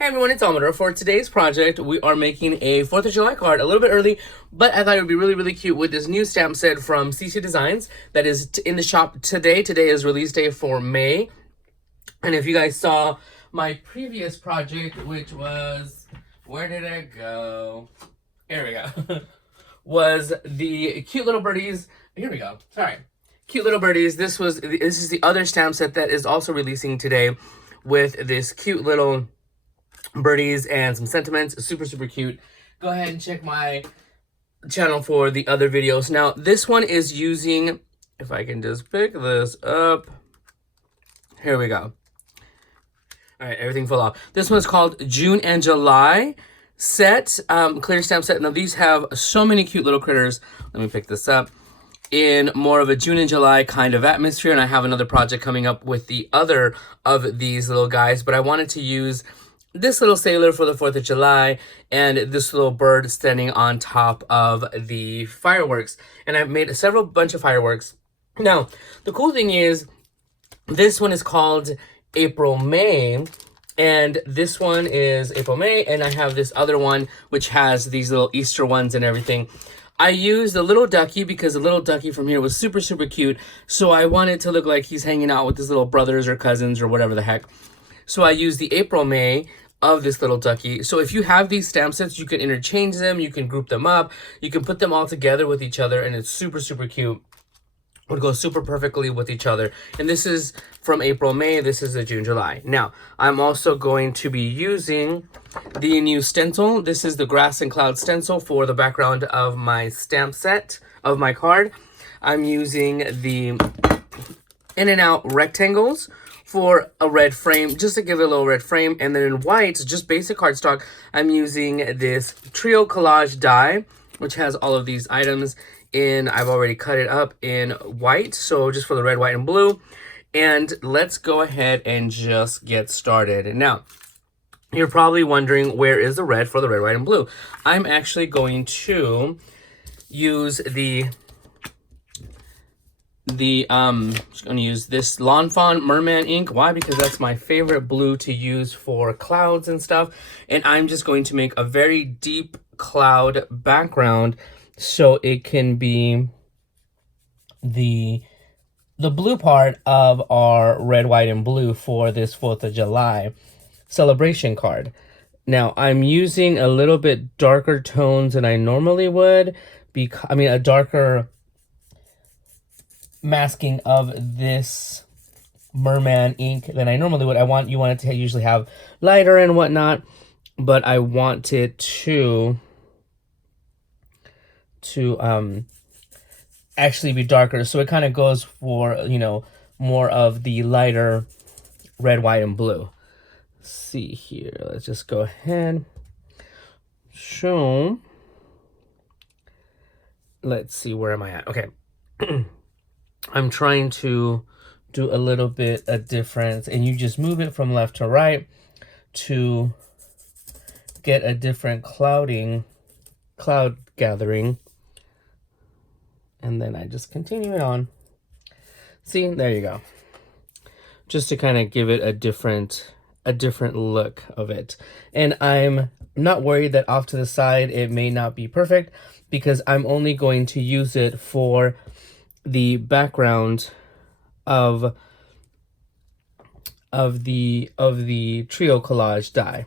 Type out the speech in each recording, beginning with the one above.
Hey everyone, it's Almader. For today's project, we are making a 4th of July card a little bit early, but I thought it would be really cute with this new stamp set from CC Designs that is in the shop today. Today is release day for May. And if you guys saw my previous project, which was, where did it go? Here we go. Was the cute little birdies. Here we go. Sorry. Cute little birdies. This is the other stamp set that is also releasing today with this cute little birdies and some sentiments. Super cute. Go ahead and check my channel for the other videos. Now this one is using, if I can just pick this up, here we go. All right, everything fell off. This one's called June and July set, clear stamp set. Now these have so many cute little critters. Let me pick this up in more of a June and July kind of atmosphere, and I have another project coming up with the other of these little guys, but I wanted to use this little sailor for the 4th of July and this little bird standing on top of the fireworks. And I've made a bunch of fireworks. Now, the cool thing is this one is called April May, and this one is April May, and I have this other one which has these little Easter ones and everything. I used the little ducky because the little ducky from here was super cute, so I wanted to look like he's hanging out with his little brothers or cousins or whatever the heck. So I used the April May of this little ducky. So if you have these stamp sets, you can interchange them, you can group them up, you can put them all together with each other, and it's super cute. It would go super perfectly with each other. And this is from April, May. This is a June, July. Now, I'm also going to be using the new stencil. This is the Grass and Cloud stencil for the background of my stamp set, of my card. I'm using the in and out rectangles for a red frame, just to give it a little red frame. And then in white, just basic cardstock, I'm using this trio collage die, which has all of these items in, I've already cut it up in white, so just for the red, white, and blue. And let's go ahead and just get started. Now, you're probably wondering, where is the red for the red, white, and blue? I'm actually going to use just going to use this Lawn Fawn Merman ink. Why? Because that's my favorite blue to use for clouds and stuff. And I'm just going to make a very deep cloud background so it can be the blue part of our red, white, and blue for this 4th of July celebration card. Now, I'm using a little bit darker tones than I normally would, a darker masking of this Merman ink than I normally would. You want it to usually have lighter and whatnot, but I want it to actually be darker, so it kind of goes for, more of the lighter red, white, and blue. Let's see here, let's just go ahead, show, let's see, where am I at? Okay. I'm trying to do a little bit of difference, and you just move it from left to right to get a different cloud gathering. And then I just continue it on. See, there you go. Just to kind of give it a different look of it. And I'm not worried that off to the side it may not be perfect, because I'm only going to use it for the background of the trio collage die.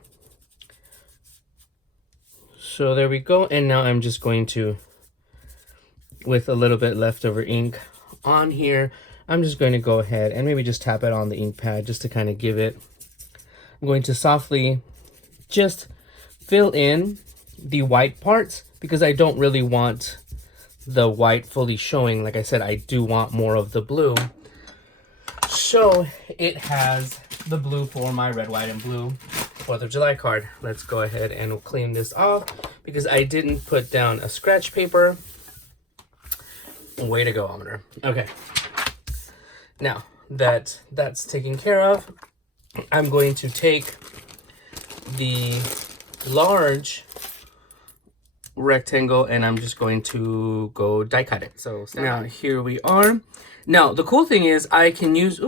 So there we go. And now I'm just going to, with a little bit leftover ink on here, I'm just going to go ahead and maybe just tap it on the ink pad just to kind of give it. I'm going to softly just fill in the white parts, because I don't really want the white fully showing. Like I said, I do want more of the blue. So it has the blue for my red, white, and blue 4th of July card. Let's go ahead and clean this off, because I didn't put down a scratch paper. Way to go, Almader. Okay. Now that that's taken care of, I'm going to take the large rectangle and I'm just going to go die cut it. So now here we are. Now the cool thing is I can use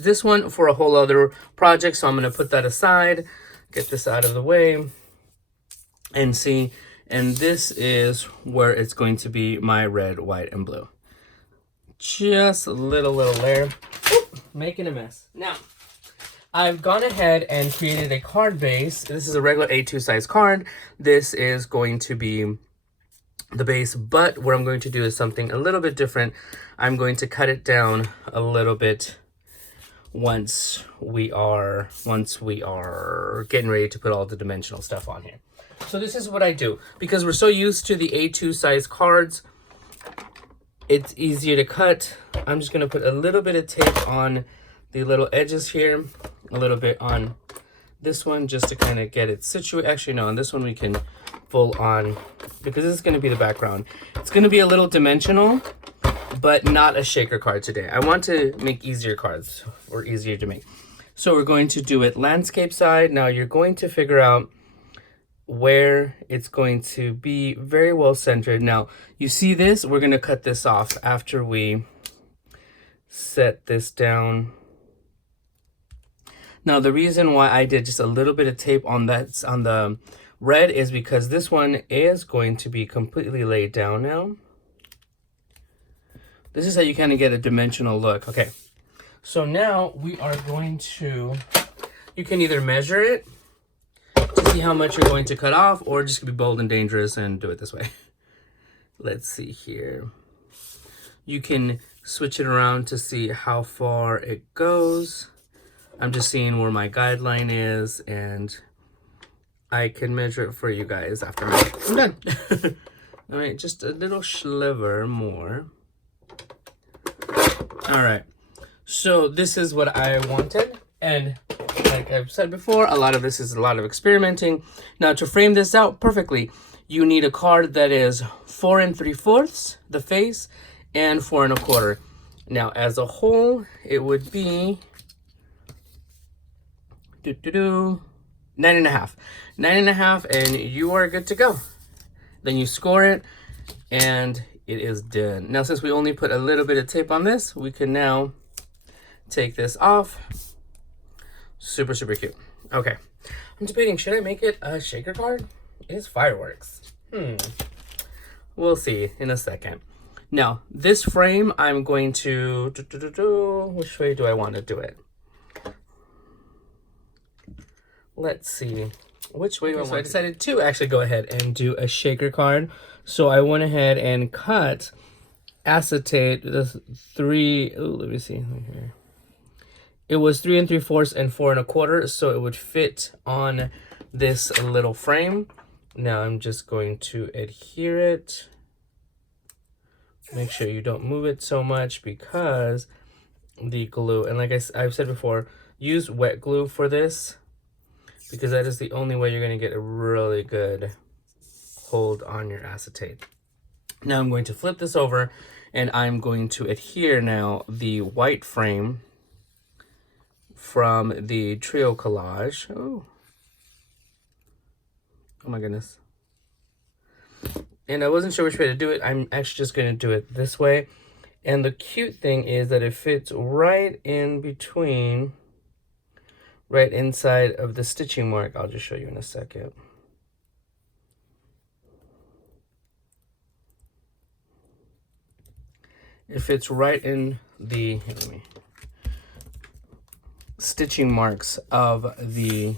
this one for a whole other project, so I'm going to put that aside get this out of the way and see. And this is where it's going to be my red, white, and blue. Just a little layer. Oop, making a mess. Now, I've gone ahead and created a card base. This is a regular A2 size card. This is going to be the base, but what I'm going to do is something a little bit different. I'm going to cut it down a little bit once we are getting ready to put all the dimensional stuff on here. So this is what I do. Because we're so used to the A2 size cards, it's easier to cut. I'm just going to put a little bit of tape on the little edges here, a little bit on this one just to kind of get it situated. Actually, no, on this one we can full on, because this is going to be the background. It's going to be a little dimensional, but not a shaker card today. I want to make easier cards, or easier to make. So we're going to do it landscape side. Now you're going to figure out where it's going to be very well centered. Now you see this, we're going to cut this off after we set this down. Now the reason why I did just a little bit of tape on that, on the red, is because this one is going to be completely laid down now. This is how you kind of get a dimensional look. Okay, so now we are going to, you can either measure it to see how much you're going to cut off, or just be bold and dangerous and do it this way. Let's see here. You can switch it around to see how far it goes. I'm just seeing where my guideline is, and I can measure it for you guys after I'm done. All right, just a little sliver more. All right, so this is what I wanted, and like I've said before, a lot of this is a lot of experimenting. Now to frame this out perfectly, you need a card that is 4 3/4 the face and 4 1/4. Now as a whole, it would be 9.5. 9.5, and you are good to go. Then you score it, and it is done. Now since we only put a little bit of tape on this, we can now take this off. Super cute. Okay, I'm debating, should I make it a shaker card? It is fireworks. We'll see in a second. Now this frame, I'm going to which way do I want to do it? Let's see, which way do I want? So I decided to actually go ahead and do a shaker card. So I went ahead and cut acetate the 3. Oh, let me see right here. It was 3 3/4 and 4 1/4, so it would fit on this little frame. Now I'm just going to adhere it. Make sure you don't move it so much because the glue, and like I've said before, use wet glue for this, because that is the only way you're going to get a really good hold on your acetate. Now I'm going to flip this over, and I'm going to adhere now the white frame from the trio collage. Oh my goodness. And I wasn't sure which way to do it. I'm actually just going to do it this way. And the cute thing is that it fits right in between, right inside of the stitching mark. I'll just show you in a second. It fits right in the stitching marks of the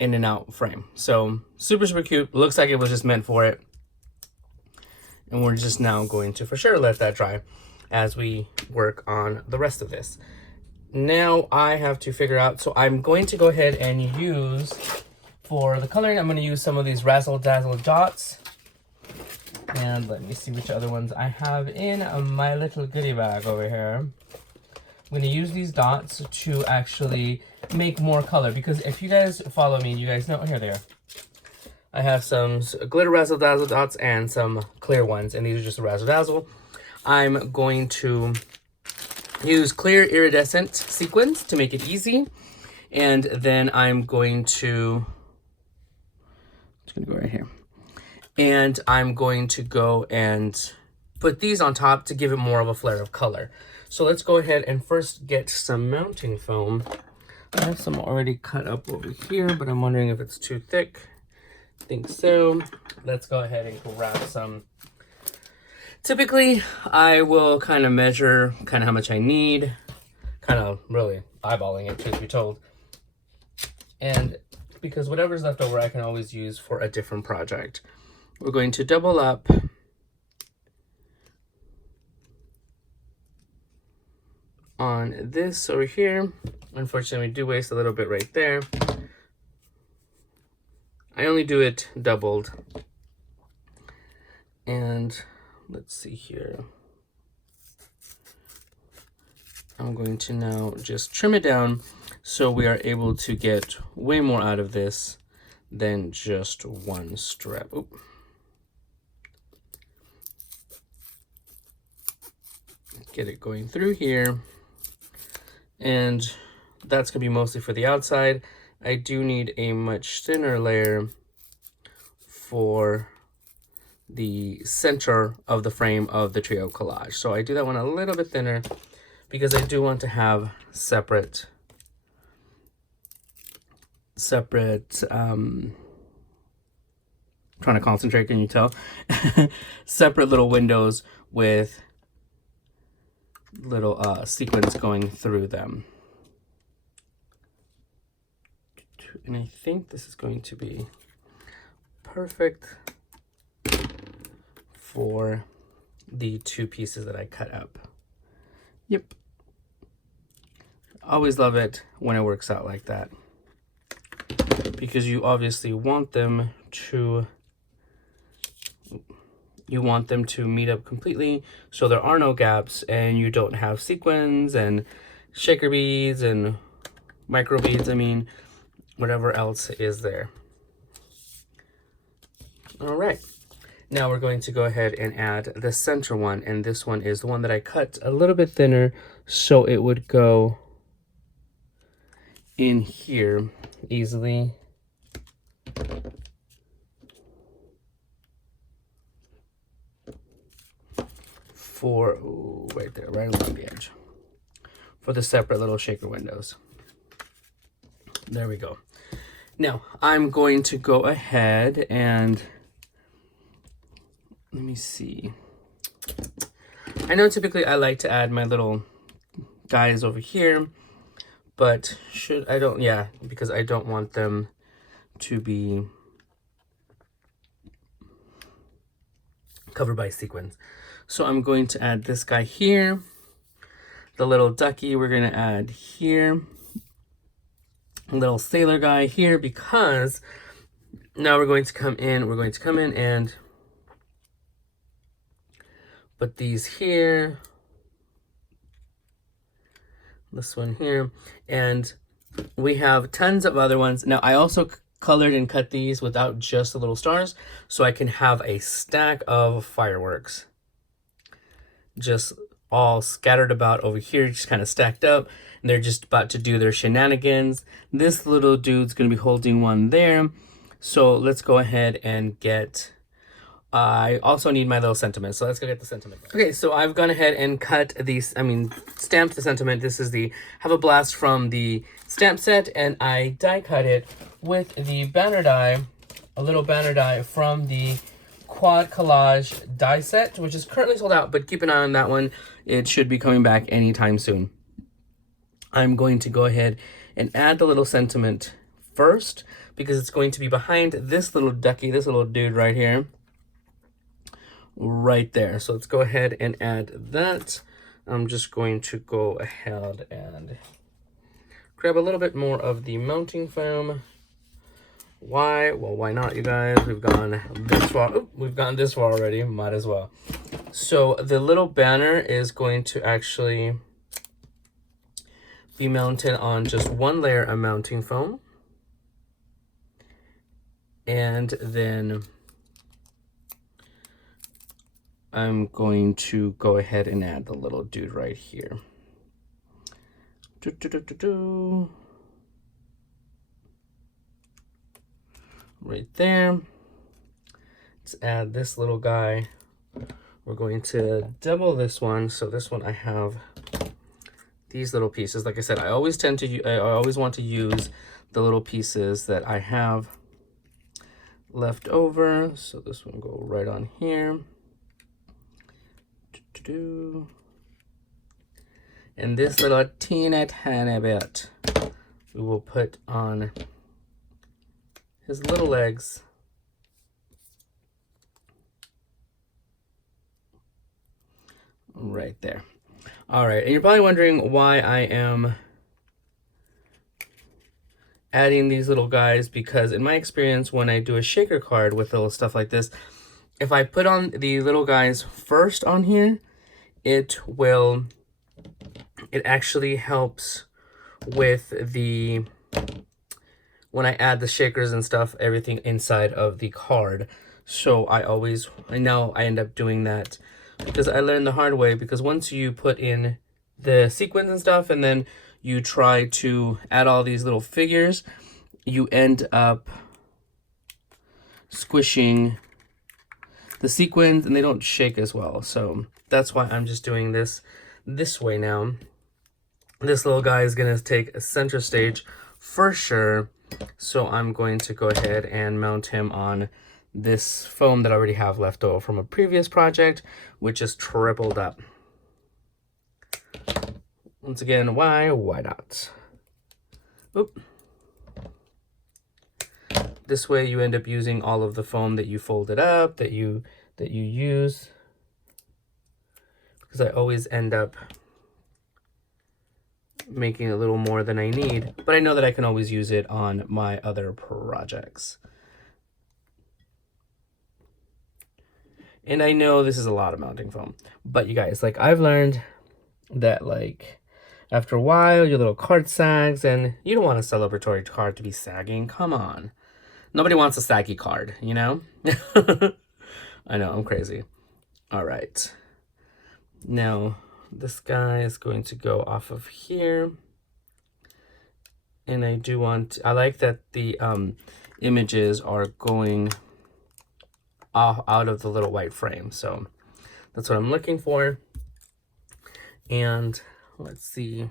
in and out frame. So super cute. Looks like it was just meant for it. And we're just now going to for sure let that dry as we work on the rest of this. Now I have to figure out, so I'm going to go ahead and use, for the coloring, I'm going to use some of these Razzle Dazzle dots. And let me see which other ones I have in my little goodie bag over here. I'm going to use these dots to actually make more color, because if you guys follow me, you guys know, here they are. I have some glitter Razzle Dazzle dots and some clear ones, and these are just Razzle Dazzle. I'm going to use clear iridescent sequins to make it easy, and then I'm going to, it's going to go right here, and I'm going to go and put these on top to give it more of a flare of color. So let's go ahead and first get some mounting foam I have some already cut up over here, but I'm wondering if it's too thick. I think so. Let's go ahead and grab some. Typically, I will kind of measure kind of how much I need, kind of really eyeballing it, truth be told. And because whatever's left over, I can always use for a different project. We're going to double up on this over here. Unfortunately, we do waste a little bit right there. I only do it doubled. And let's see here. I'm going to now just trim it down so we are able to get way more out of this than just one strip. Oop. Get it going through here. And that's going to be mostly for the outside. I do need a much thinner layer for the center of the frame of the trio collage. So I do that one a little bit thinner because I do want to have separate trying to concentrate, can you tell? Separate little windows with little sequins going through them. And I think this is going to be perfect for the two pieces that I cut up. Yep. Always love it when it works out like that, because you obviously want them to meet up completely so there are no gaps and you don't have sequins and shaker beads and micro beads, I mean, whatever else is there. All right, now we're going to go ahead and add the center one, and this one is the one that I cut a little bit thinner so it would go in here easily. For, ooh, right there, right along the edge, for the separate little shaker windows. There we go. Now I'm going to go ahead and let me see. I know typically I like to add my little guys over here, but because I don't want them to be covered by sequins. So I'm going to add this guy here. The little ducky we're going to add here. A little sailor guy here, because now we're going to come in and put these here. This one here. And we have tons of other ones. Now I also colored and cut these without just the little stars, so I can have a stack of fireworks just all scattered about over here, just kind of stacked up, and they're just about to do their shenanigans. This little dude's gonna be holding one there, so let's go ahead and get, I also need my little sentiment, so let's go get the sentiment. Okay, so I've gone ahead and cut these, stamped the sentiment. This is the Have a Blast from the stamp set, and I die cut it with the banner die, a little banner die from the Quad Collage die set, which is currently sold out, but keep an eye on that one. It should be coming back anytime soon. I'm going to go ahead and add the little sentiment first, because it's going to be behind this little ducky, this little dude right here, right there. So let's go ahead and add that. I'm just going to go ahead and grab a little bit more of the mounting foam. Why? Well, why not, you guys? We've gone this far. Ooh, we've gone this far already. Might as well. So the little banner is going to actually be mounted on just one layer of mounting foam. And then I'm going to go ahead and add the little dude right here. Right there. Let's add this little guy. We're going to double this one. So this one I have these little pieces. Like I said, I always want to use the little pieces that I have left over. So this one go right on here. And this little teeny tiny bit we will put on his little legs. Right there. All right, and you're probably wondering why I am adding these little guys, because in my experience, when I do a shaker card with little stuff like this, if I put on the little guys first on here, it actually helps with the, when I add the shakers and stuff, everything inside of the card. So now I end up doing that because I learned the hard way, because once you put in the sequins and stuff and then you try to add all these little figures, you end up squishing the sequins and they don't shake as well. So that's why I'm just doing this way now. This little guy is going to take a center stage for sure. So I'm going to go ahead and mount him on this foam that I already have left over from a previous project, which is tripled up. Once again, why not? Oop. This way you end up using all of the foam that you folded up, that you use, because I always end up making a little more than I need, but I know that I can always use it on my other projects. And I know this is a lot of mounting foam, but you guys, like, I've learned that, like, after a while, your little card sags, and you don't want a celebratory card to be sagging. Come on. Nobody wants a saggy card, you know? I know, I'm crazy. All right. Now, this guy is going to go off of here. And I like that the images are going out of the little white frame. So that's what I'm looking for. And let's see.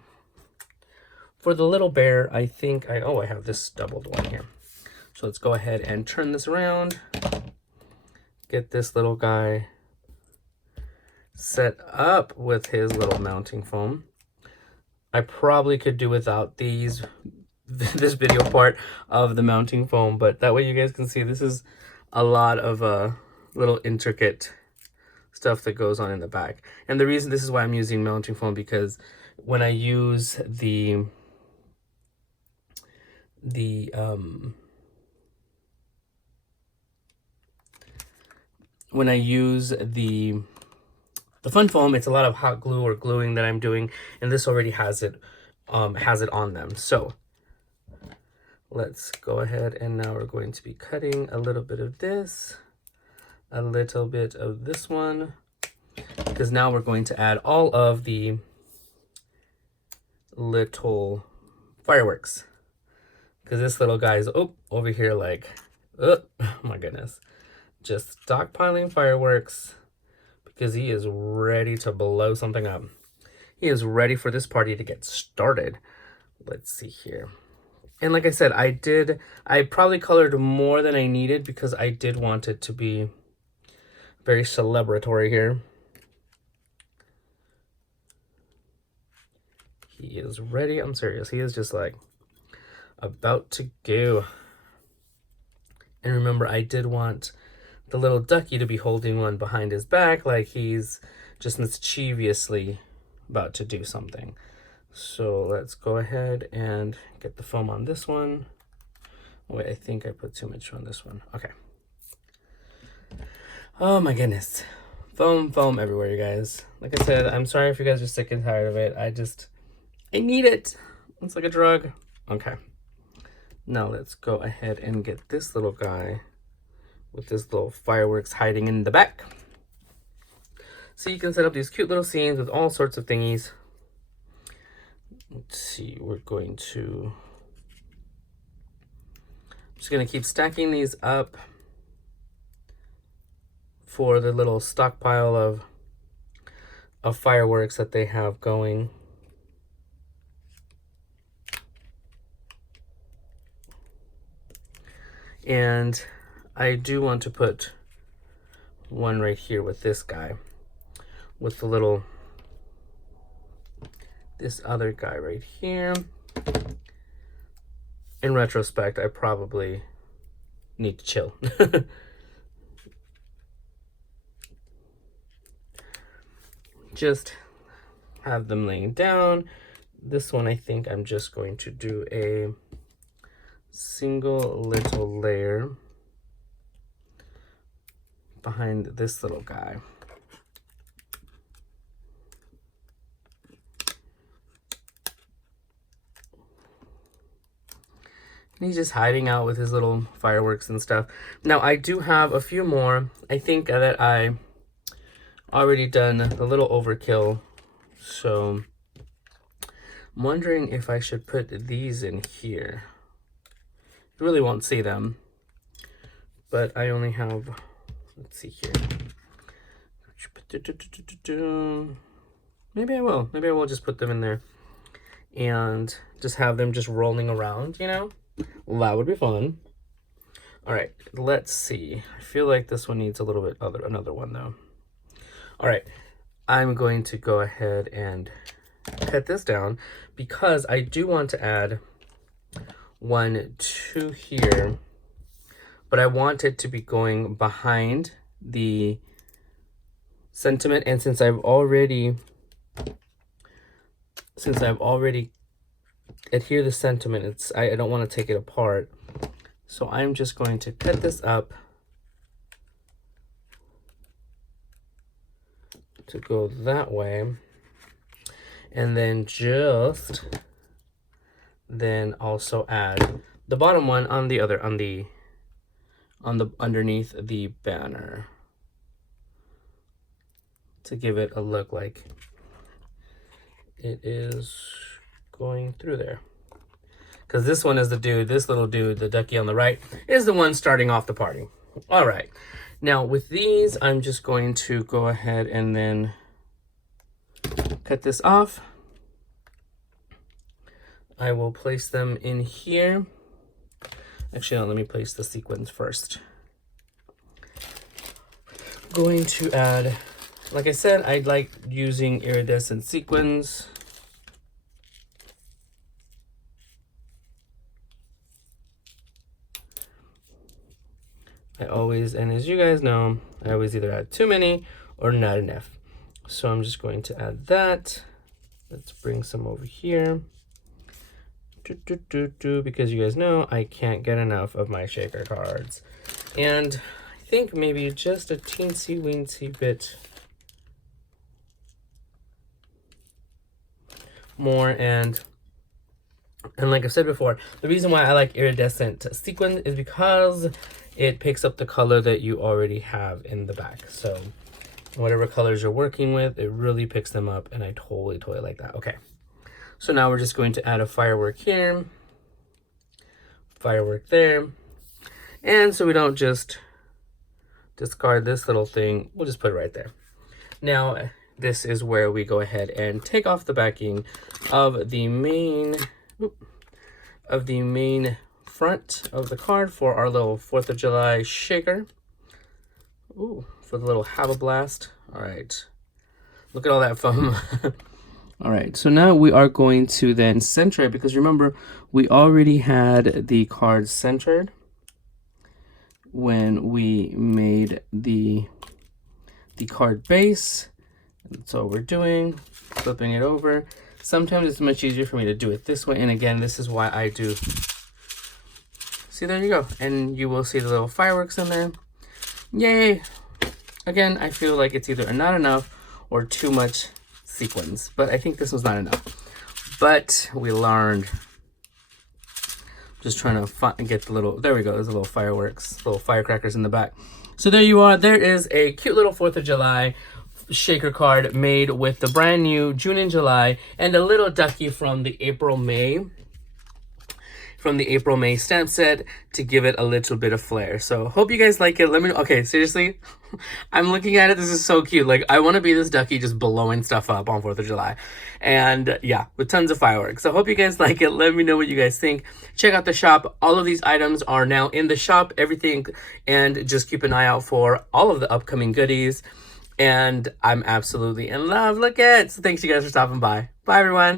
For the little bear, I think I have this doubled one here. So let's go ahead and turn this around. Get this little guy set up with his little mounting foam. I probably could do without this video part of the mounting foam, but that way you guys can see this is a lot of little intricate stuff that goes on in the back. And the reason this is why I'm using mounting foam, because when I use the fun foam, it's a lot of hot glue or gluing that I'm doing, and this already has it on them. So let's go ahead, and now we're going to be cutting a little bit of this, a little bit of this one, because now we're going to add all of the little fireworks. Because this little guy is over here like, oh my goodness, just stockpiling fireworks, because he is ready to blow something up. He is ready for this party to get started. Let's see here. And like I said, I probably colored more than I needed because I did want it to be very celebratory here. He is ready. I'm serious. He is just like about to go. And remember, I did want the little ducky to be holding one behind his back, like he's just mischievously about to do something. So let's go ahead and get the foam on this one. Wait, I think I put too much on this one. Okay. Oh my goodness. Foam everywhere, you guys. Like I said, I'm sorry if you guys are sick and tired of it. I need it. It's like a drug. Okay. Now let's go ahead and get this little guy with this little fireworks hiding in the back. So you can set up these cute little scenes with all sorts of thingies. Let's see, I'm just gonna keep stacking these up for the little stockpile of fireworks that they have going. And I do want to put one right here with this guy, with the little, this other guy right here. In retrospect, I probably need to chill. Just have them laying down. This one, I think I'm just going to do a single little layer behind this little guy. And he's just hiding out with his little fireworks and stuff. Now, I do have a few more. I think that I already done a little overkill, so I'm wondering if I should put these in here. You really won't see them, but I only have, let's see here. Maybe I will. Maybe I will just put them in there and just have them just rolling around, you know? That would be fun. All right, let's see. I feel like this one needs a little bit another one though. All right, I'm going to go ahead and cut this down because I do want to add 1, 2 here, but I want it to be going behind the sentiment. And since I've already adhere the sentiment, I don't want to take it apart. So I'm just going to cut this up to go that way, and then also add the bottom one on the other, on the underneath the banner, to give it a look like it is going through there. Because this one is the dude, this little dude, the ducky on the right, is the one starting off the party. All right. Now with these, I'm just going to go ahead and then cut this off. I will place them in here. Actually, no, let me place the sequins first. Going to add, like I said, I like using iridescent sequins. I always, and as you guys know, I always either add too many or not enough. So I'm just going to add that. Let's bring some over here. Because you guys know I can't get enough of my shaker cards. And I think maybe just a teensy weensy bit more. And like I said before, the reason why I like iridescent sequin is because it picks up the color that you already have in the back. So whatever colors you're working with, it really picks them up, and I totally like that. Okay, so now we're just going to add a firework here, firework there, and so we don't just discard this little thing, we'll just put it right there. Now this is where we go ahead and take off the backing of the main front of the card for our little 4th of July shaker. Ooh, for the little Have a Blast. All right, look at all that foam. All right, so now we are going to then center it, because remember, we already had the card centered when we made the card base. That's all we're doing, flipping it over. Sometimes it's much easier for me to do it this way, and again, this is why I do. See, there you go, and you will see the little fireworks in there. Yay! Again, I feel like it's either not enough or too much sequins, but I think this was not enough. But we learned. Just trying to get the little, there we go, there's a little fireworks, little firecrackers in the back. So there you are, there is a cute little 4th of July shaker card made with the brand new June and July and a little ducky from the April, May. from the April-May stamp set to give it a little bit of flair. So hope you guys like it. Let me know. Okay, seriously, I'm looking at it. This is so cute. Like, I want to be this ducky just blowing stuff up on 4th of July. And yeah, with tons of fireworks. So hope you guys like it. Let me know what you guys think. Check out the shop. All of these items are now in the shop, everything. And just keep an eye out for all of the upcoming goodies. And I'm absolutely in love. Look at it. So thanks you guys for stopping by. Bye, everyone.